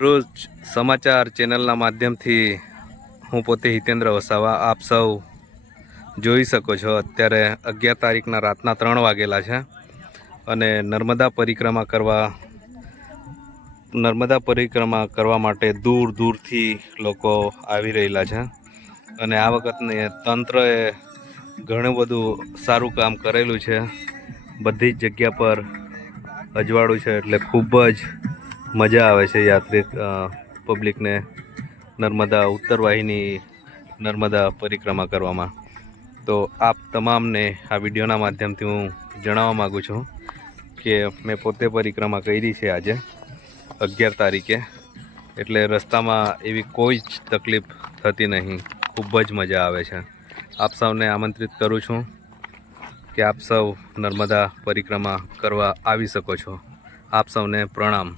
રોજ સમાચાર ચેનલના માધ્યમથી હું પોતે હિતેન્દ્ર વસાવા આપ સૌ જોઈ શકો છો. અત્યારે અગિયાર તારીખના રાતના ત્રણ વાગેલા છે અને નર્મદા પરિક્રમા કરવા, નર્મદા પરિક્રમા કરવા માટે દૂર દૂરથી લોકો આવી રહેલા છે અને આ વખતને તંત્રએ ઘણું બધું સારું કામ કરેલું છે. બધી જ જગ્યા પર અજવાળું છે એટલે ખૂબ જ મજા આવે છે યાત્રિક પબ્લિકને નર્મદા ઉત્તર વાહિની નર્મદા પરિક્રમા કરવામાં. તો આપ તમામને આ વિડીયોના માધ્યમથી હું જણાવવા માગું છું કે મેં પોતે પરિક્રમા કરી છે આજે, અગિયાર તારીખે. એટલે રસ્તામાં એવી કોઈ જ તકલીફ થતી નહીં. ખૂબ જ મજા આવે છે. આપ સૌને આમંત્રિત કરું છું કે આપ સૌ નર્મદા પરિક્રમા કરવા આવી શકો છો. આપ સૌને પ્રણામ.